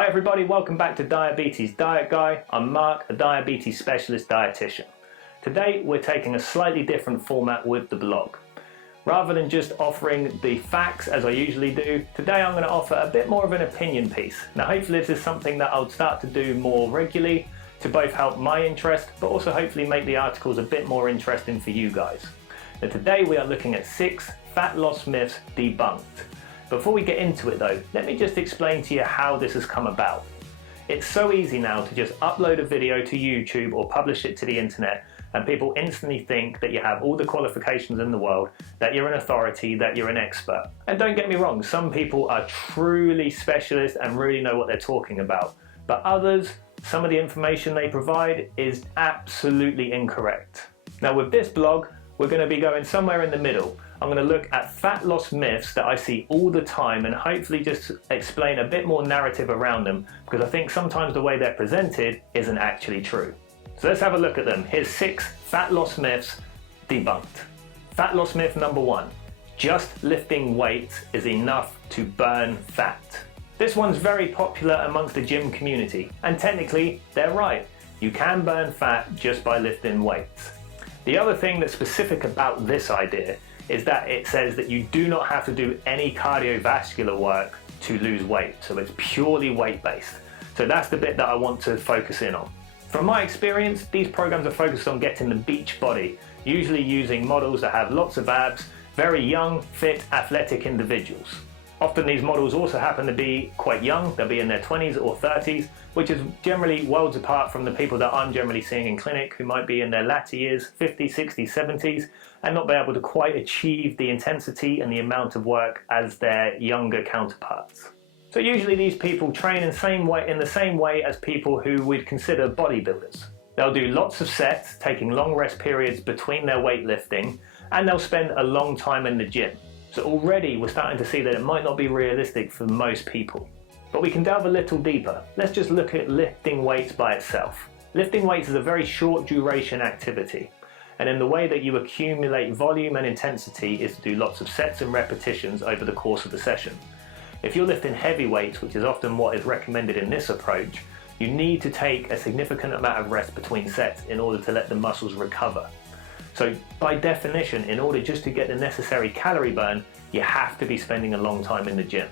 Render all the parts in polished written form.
Hi everybody, welcome back to Diabetes Diet Guy. I'm Mark, a diabetes specialist dietitian. Today we're taking a slightly different format with the blog. Rather than just offering the facts as I usually do, today I'm going to offer a bit more of an opinion piece. Now hopefully this is something that I'll start to do more regularly to both help my interest but also hopefully make the articles a bit more interesting for you guys. Now today we are looking at 6 fat loss myths debunked. Before we get into it though, let me just explain to you how this has come about. It's so easy now to just upload a video to YouTube or publish it to the internet and people instantly think that you have all the qualifications in the world, that you're an authority, that you're an expert. And don't get me wrong, some people are truly specialists and really know what they're talking about. But others, some of the information they provide is absolutely incorrect. Now with this blog, we're going to be going somewhere in the middle. I'm going to look at fat loss myths that I see all the time and hopefully just explain a bit more narrative around them, because I think sometimes the way they're presented isn't actually true. So let's have a look at them. Here's 6 fat loss myths debunked. Fat loss myth number 1. Just lifting weights is enough to burn fat. This one's very popular amongst the gym community, and technically they're right. You can burn fat just by lifting weights. The other thing that's specific about this idea is that it says that you do not have to do any cardiovascular work to lose weight, so it's purely weight-based. So that's the bit that I want to focus in on. From my experience, these programs are focused on getting the beach body, usually using models that have lots of abs, very young, fit, athletic individuals. Often these models also happen to be quite young, they'll be in their 20s or 30s, which is generally worlds apart from the people that I'm generally seeing in clinic who might be in their latter years, 50s, 60s, 70s, and not be able to quite achieve the intensity and the amount of work as their younger counterparts. So usually these people train in the same way as people who we'd consider bodybuilders. They'll do lots of sets, taking long rest periods between their weightlifting, and they'll spend a long time in the gym. So already we're starting to see that it might not be realistic for most people. But we can delve a little deeper. Let's just look at lifting weights by itself. Lifting weights is a very short duration activity. And in the way that you accumulate volume and intensity is to do lots of sets and repetitions over the course of the session. If you're lifting heavy weights, which is often what is recommended in this approach, you need to take a significant amount of rest between sets in order to let the muscles recover. So by definition, in order just to get the necessary calorie burn, you have to be spending a long time in the gym.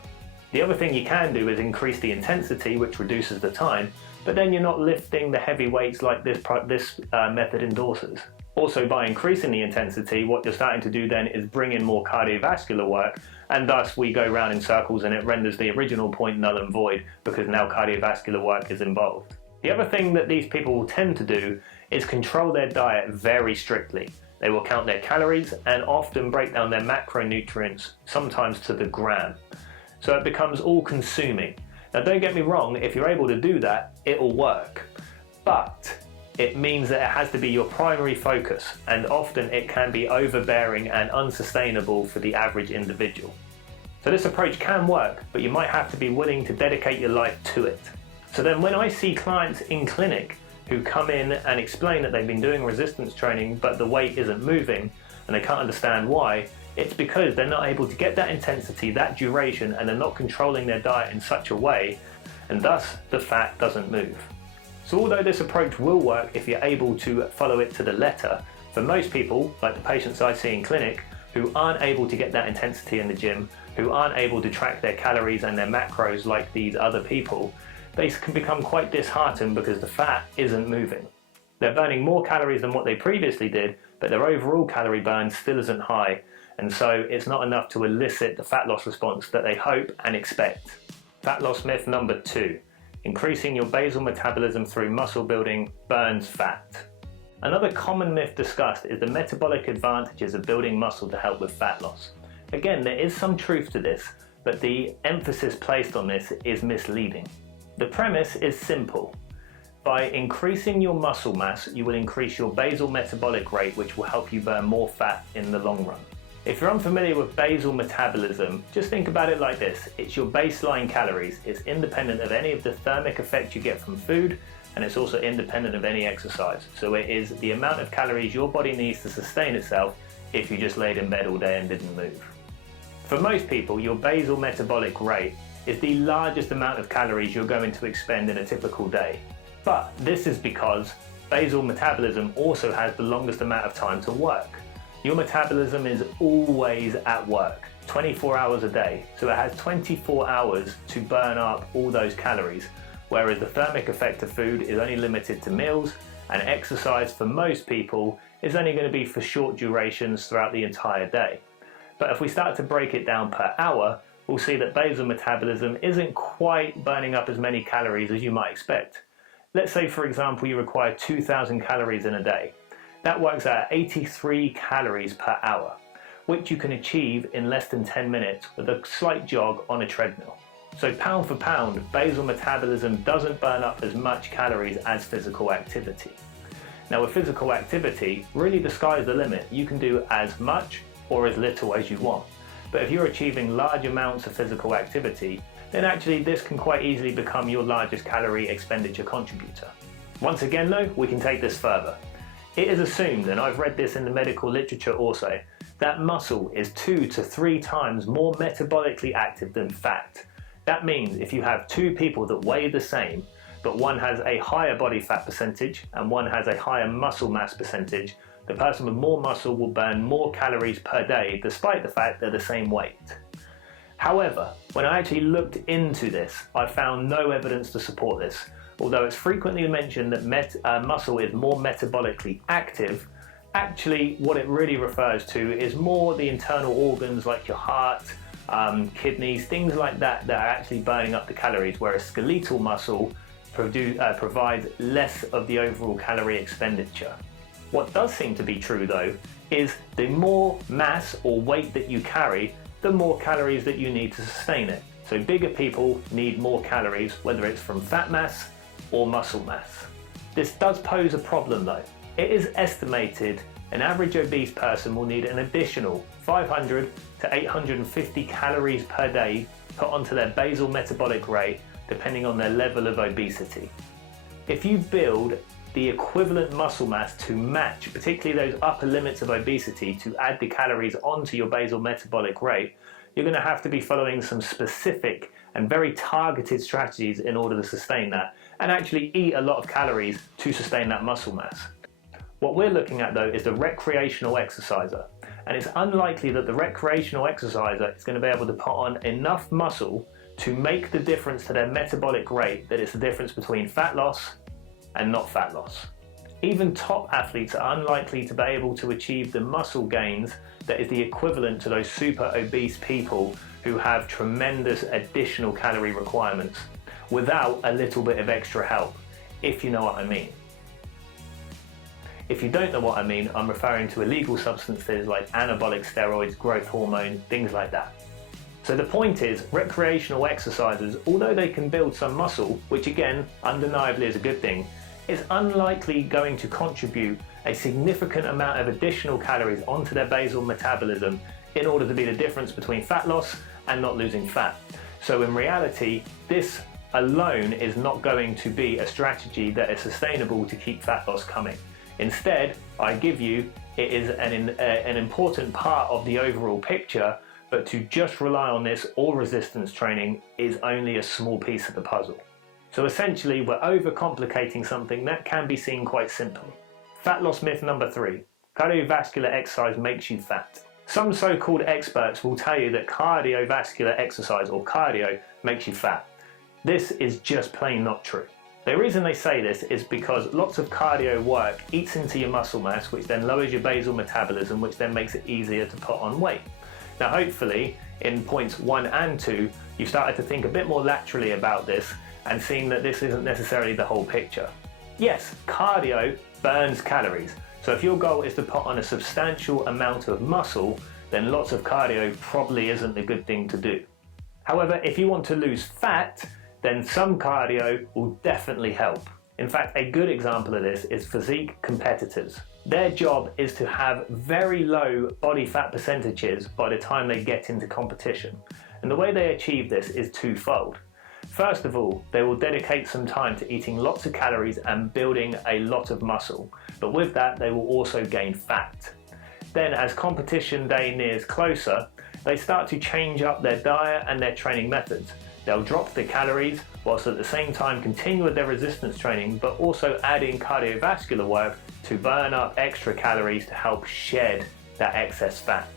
The other thing you can do is increase the intensity, which reduces the time, but then you're not lifting the heavy weights like this method endorses. Also, by increasing the intensity, what you're starting to do then is bring in more cardiovascular work, and thus we go round in circles and it renders the original point null and void because now cardiovascular work is involved. The other thing that these people will tend to do is control their diet very strictly. They will count their calories and often break down their macronutrients, sometimes to the gram. So it becomes all-consuming. Now don't get me wrong, if you're able to do that, it'll work. But it means that it has to be your primary focus, and often it can be overbearing and unsustainable for the average individual. So this approach can work, but you might have to be willing to dedicate your life to it. So then when I see clients in clinic who come in and explain that they've been doing resistance training but the weight isn't moving and they can't understand why, it's because they're not able to get that intensity, that duration, and they're not controlling their diet in such a way, and thus the fat doesn't move. So although this approach will work if you're able to follow it to the letter, for most people, like the patients I see in clinic, who aren't able to get that intensity in the gym, who aren't able to track their calories and their macros like these other people, they can become quite disheartened because the fat isn't moving. They're burning more calories than what they previously did, but their overall calorie burn still isn't high, and so it's not enough to elicit the fat loss response that they hope and expect. Fat loss myth number 2. Increasing your basal metabolism through muscle building burns fat. Another common myth discussed is the metabolic advantages of building muscle to help with fat loss. Again, there is some truth to this, but the emphasis placed on this is misleading. The premise is simple. By increasing your muscle mass, you will increase your basal metabolic rate, which will help you burn more fat in the long run. If you're unfamiliar with basal metabolism, just think about it like this. It's your baseline calories. It's independent of any of the thermic effect you get from food, and it's also independent of any exercise. So it is the amount of calories your body needs to sustain itself if you just laid in bed all day and didn't move. For most people, your basal metabolic rate is the largest amount of calories you're going to expend in a typical day. But this is because basal metabolism also has the longest amount of time to work. Your metabolism is always at work, 24 hours a day, so it has 24 hours to burn up all those calories, whereas the thermic effect of food is only limited to meals, and exercise for most people is only going to be for short durations throughout the entire day. But if we start to break it down per hour, we'll see that basal metabolism isn't quite burning up as many calories as you might expect. Let's say, for example, you require 2,000 calories in a day. That works out at 83 calories per hour, which you can achieve in less than 10 minutes with a slight jog on a treadmill. So pound for pound, basal metabolism doesn't burn up as much calories as physical activity. Now with physical activity, really the sky's the limit. You can do as much or as little as you want. But if you're achieving large amounts of physical activity, then actually this can quite easily become your largest calorie expenditure contributor. Once again though, we can take this further. It is assumed, and I've read this in the medical literature also, that muscle is 2 to 3 times more metabolically active than fat. That means if you have two people that weigh the same, but one has a higher body fat percentage and one has a higher muscle mass percentage, the person with more muscle will burn more calories per day despite the fact they're the same weight. However, when I actually looked into this, I found no evidence to support this. Although it's frequently mentioned that muscle is more metabolically active, actually what it really refers to is more the internal organs like your heart, kidneys, things like that that are actually burning up the calories, whereas skeletal muscle provides less of the overall calorie expenditure. What does seem to be true though is the more mass or weight that you carry, the more calories that you need to sustain it. So bigger people need more calories, whether it's from fat mass or muscle mass. This does pose a problem though. It is estimated an average obese person will need an additional 500 to 850 calories per day put onto their basal metabolic rate depending on their level of obesity. If you build the equivalent muscle mass to match, particularly those upper limits of obesity, to add the calories onto your basal metabolic rate, you're going to have to be following some specific and very targeted strategies in order to sustain that, and actually eat a lot of calories to sustain that muscle mass. What we're looking at though is the recreational exerciser, and it's unlikely that the recreational exerciser is going to be able to put on enough muscle to make the difference to their metabolic rate that it's the difference between fat loss and not fat loss. Even top athletes are unlikely to be able to achieve the muscle gains that is the equivalent to those super obese people who have tremendous additional calorie requirements without a little bit of extra help, if you know what I mean. If you don't know what I mean, I'm referring to illegal substances like anabolic steroids, growth hormone, things like that. So the point is, recreational exercisers, although they can build some muscle, which again, undeniably is a good thing, is unlikely going to contribute a significant amount of additional calories onto their basal metabolism in order to be the difference between fat loss and not losing fat. So in reality, this alone is not going to be a strategy that is sustainable to keep fat loss coming. Instead, I give you, it is an important part of the overall picture, but to just rely on this or resistance training is only a small piece of the puzzle. So essentially, we're overcomplicating something that can be seen quite simply. Fat loss myth number 3, cardiovascular exercise makes you fat. Some so-called experts will tell you that cardiovascular exercise or cardio makes you fat. This is just plain not true. The reason they say this is because lots of cardio work eats into your muscle mass, which then lowers your basal metabolism, which then makes it easier to put on weight. Now hopefully in points 1 and 2 you've started to think a bit more laterally about this and seen that this isn't necessarily the whole picture. Yes, cardio burns calories, so if your goal is to put on a substantial amount of muscle, then lots of cardio probably isn't a good thing to do. However, if you want to lose fat, then some cardio will definitely help. In fact, a good example of this is physique competitors. Their job is to have very low body fat percentages by the time they get into competition. And the way they achieve this is twofold. First of all, they will dedicate some time to eating lots of calories and building a lot of muscle. But with that, they will also gain fat. Then as competition day nears closer, they start to change up their diet and their training methods. They'll drop the calories whilst at the same time continue with their resistance training, but also add in cardiovascular work to burn up extra calories to help shed that excess fat.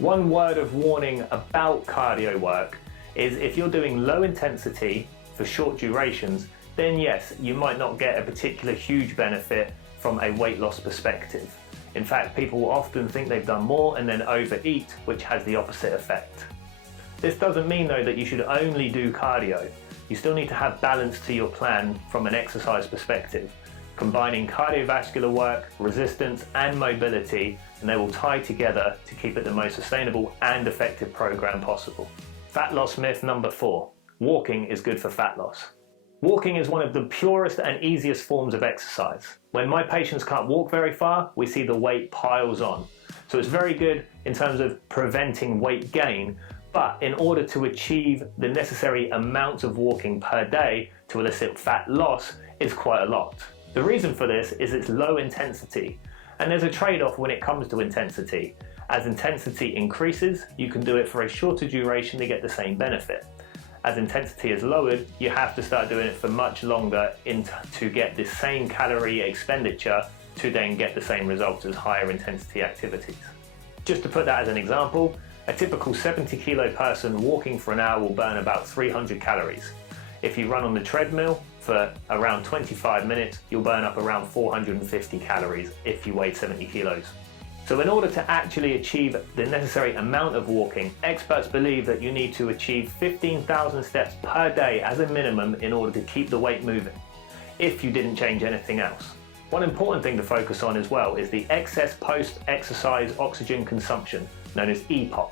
One word of warning about cardio work is if you're doing low intensity for short durations, then yes, you might not get a particular huge benefit from a weight loss perspective. In fact, people will often think they've done more and then overeat, which has the opposite effect. This doesn't mean though that you should only do cardio. You still need to have balance to your plan from an exercise perspective, combining cardiovascular work, resistance and mobility, and they will tie together to keep it the most sustainable and effective program possible. Fat loss myth number 4. Walking is good for fat loss. Walking is one of the purest and easiest forms of exercise. When my patients can't walk very far, we see the weight piles on. So it's very good in terms of preventing weight gain, but in order to achieve the necessary amounts of walking per day to elicit fat loss is quite a lot. The reason for this is it's low intensity, and there's a trade-off when it comes to intensity. As intensity increases, you can do it for a shorter duration to get the same benefit. As intensity is lowered, you have to start doing it for much longer to get the same calorie expenditure to then get the same results as higher intensity activities. Just to put that as an example, a typical 70 kilo person walking for an hour will burn about 300 calories. If you run on the treadmill for around 25 minutes, you'll burn up around 450 calories if you weigh 70 kilos. So in order to actually achieve the necessary amount of walking, experts believe that you need to achieve 15,000 steps per day as a minimum in order to keep the weight moving, if you didn't change anything else. One important thing to focus on as well is the excess post-exercise oxygen consumption, known as EPOC.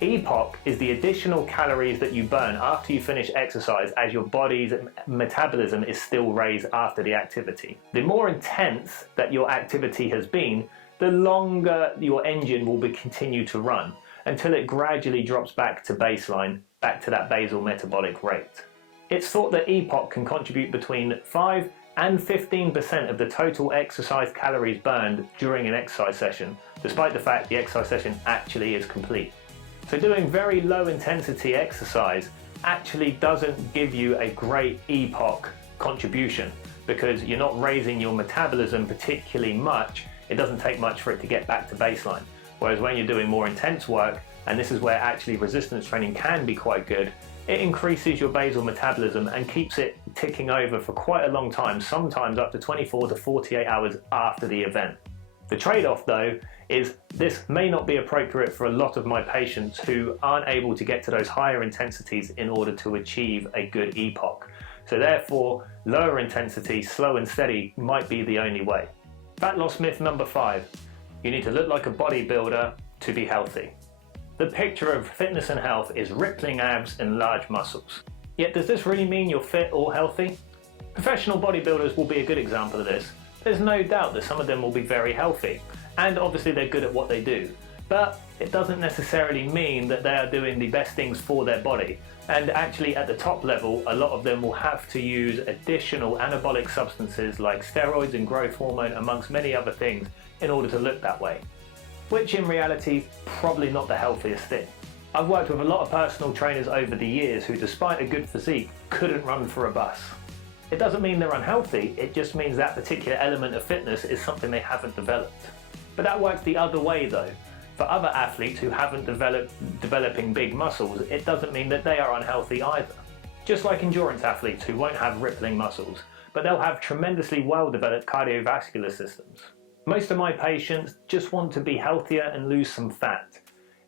EPOC is the additional calories that you burn after you finish exercise as your body's metabolism is still raised after the activity. The more intense that your activity has been, the longer your engine will continue to run until it gradually drops back to baseline, back to that basal metabolic rate. It's thought that EPOC can contribute between 5 and 15% of the total exercise calories burned during an exercise session, despite the fact the exercise session actually is complete. So doing very low intensity exercise actually doesn't give you a great EPOC contribution because you're not raising your metabolism particularly much. It doesn't take much for it to get back to baseline. Whereas when you're doing more intense work, and this is where actually resistance training can be quite good, it increases your basal metabolism and keeps it ticking over for quite a long time, sometimes up to 24 to 48 hours after the event. The trade-off though is this may not be appropriate for a lot of my patients who aren't able to get to those higher intensities in order to achieve a good EPOC. So therefore, lower intensity, slow and steady might be the only way. Fat loss myth number 5. You need to look like a bodybuilder to be healthy. The picture of fitness and health is rippling abs and large muscles. Yet does this really mean you're fit or healthy? Professional bodybuilders will be a good example of this. There's no doubt that some of them will be very healthy, and obviously they're good at what they do. But it doesn't necessarily mean that they are doing the best things for their body. And actually at the top level, a lot of them will have to use additional anabolic substances like steroids and growth hormone amongst many other things in order to look that way, which in reality is probably not the healthiest thing. I've worked with a lot of personal trainers over the years who, despite a good physique, couldn't run for a bus. It doesn't mean they're unhealthy, it just means that particular element of fitness is something they haven't developed. But that works the other way though. For other athletes who haven't developing big muscles, it doesn't mean that they are unhealthy either. Just like endurance athletes who won't have rippling muscles, but they'll have tremendously well-developed cardiovascular systems. Most of my patients just want to be healthier and lose some fat.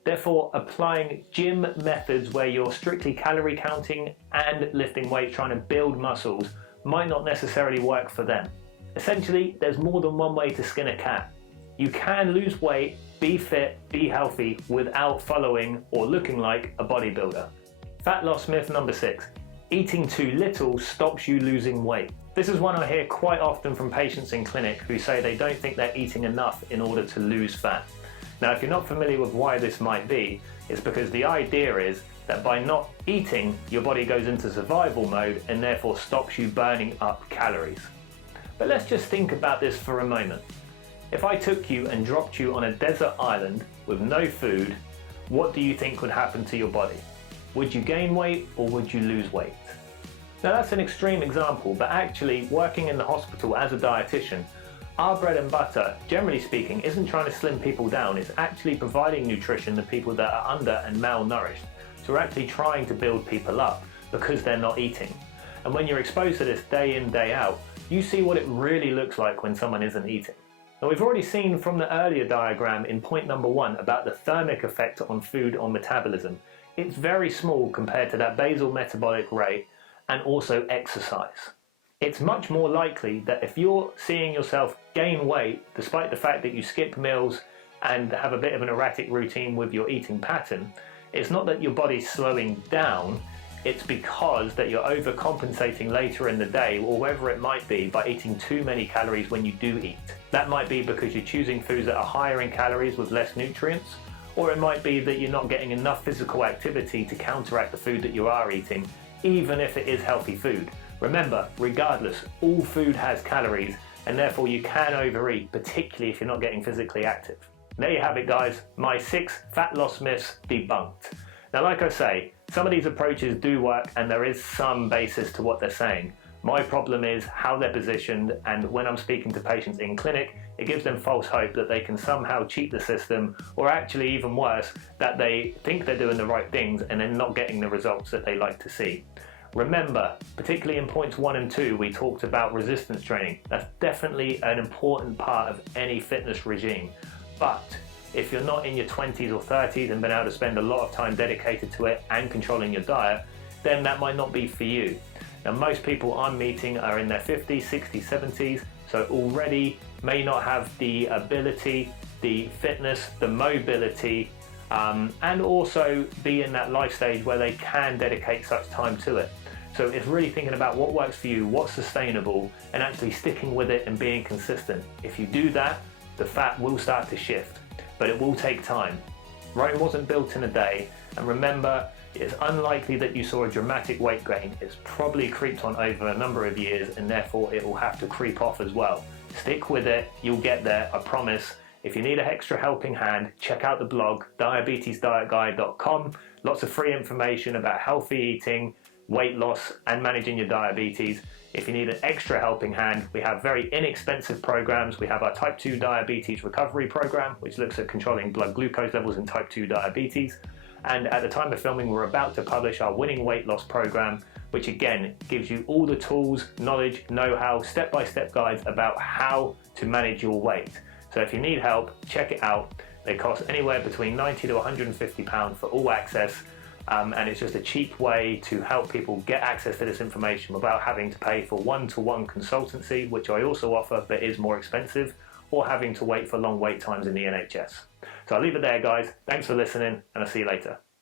Therefore, applying gym methods where you're strictly calorie counting and lifting weights trying to build muscles might not necessarily work for them. Essentially, there's more than one way to skin a cat. You can lose weight, be fit, be healthy without following or looking like a bodybuilder. Fat loss myth number 6. Eating too little stops you losing weight. This is one I hear quite often from patients in clinic who say they don't think they're eating enough in order to lose fat. Now, if you're not familiar with why this might be, it's because the idea is that by not eating, your body goes into survival mode and therefore stops you burning up calories. But let's just think about this for a moment. If I took you and dropped you on a desert island with no food, what do you think would happen to your body? Would you gain weight or would you lose weight? Now that's an extreme example, but actually working in the hospital as a dietitian, our bread and butter, generally speaking, isn't trying to slim people down, it's actually providing nutrition to people that are under and malnourished. So we're actually trying to build people up because they're not eating. And when you're exposed to this day in, day out, you see what it really looks like when someone isn't eating. Now we've already seen from the earlier diagram in point number 1 about the thermic effect on food on metabolism. It's very small compared to that basal metabolic rate and also exercise. It's much more likely that if you're seeing yourself gain weight despite the fact that you skip meals and have a bit of an erratic routine with your eating pattern, it's not that your body's slowing down, it's because that you're overcompensating later in the day, or wherever it might be, by eating too many calories when you do eat. That might be because you're choosing foods that are higher in calories with less nutrients, or it might be that you're not getting enough physical activity to counteract the food that you are eating, even if it is healthy food. Remember, regardless, all food has calories, and therefore you can overeat, particularly if you're not getting physically active. There you have it, guys, my 6 fat loss myths debunked. Now, like I say, some of these approaches do work and there is some basis to what they're saying. My problem is how they're positioned, and when I'm speaking to patients in clinic, it gives them false hope that they can somehow cheat the system, or actually even worse, that they think they're doing the right things and then not getting the results that they like to see. Remember, particularly in points 1 and 2, we talked about resistance training. That's definitely an important part of any fitness regime. But if you're not in your 20s or 30s and been able to spend a lot of time dedicated to it and controlling your diet, then that might not be for you. Now, most people I'm meeting are in their 50s, 60s, 70s, so already may not have the ability, the fitness, the mobility, and also be in that life stage where they can dedicate such time to it. So it's really thinking about what works for you, what's sustainable, and actually sticking with it and being consistent. If you do that, the fat will start to shift, but it will take time. Rome wasn't built in a day, and remember, it's unlikely that you saw a dramatic weight gain. It's probably creeped on over a number of years, and therefore it will have to creep off as well. Stick with it, you'll get there, I promise. If you need an extra helping hand, check out the blog, diabetesdietguide.com. Lots of free information about healthy eating, weight loss, and managing your diabetes. If you need an extra helping hand, we have very inexpensive programs. We have our type 2 diabetes recovery program, which looks at controlling blood glucose levels in type 2 diabetes. And at the time of filming, we're about to publish our winning weight loss program, which again gives you all the tools, knowledge, know-how, step-by-step guides about how to manage your weight. So if you need help, check it out. They cost anywhere between £90 to £150 for all access. And it's just a cheap way to help people get access to this information without having to pay for one-to-one consultancy, which I also offer but is more expensive, or having to wait for long wait times in the NHS. So I'll leave it there, guys. Thanks for listening, and I'll see you later.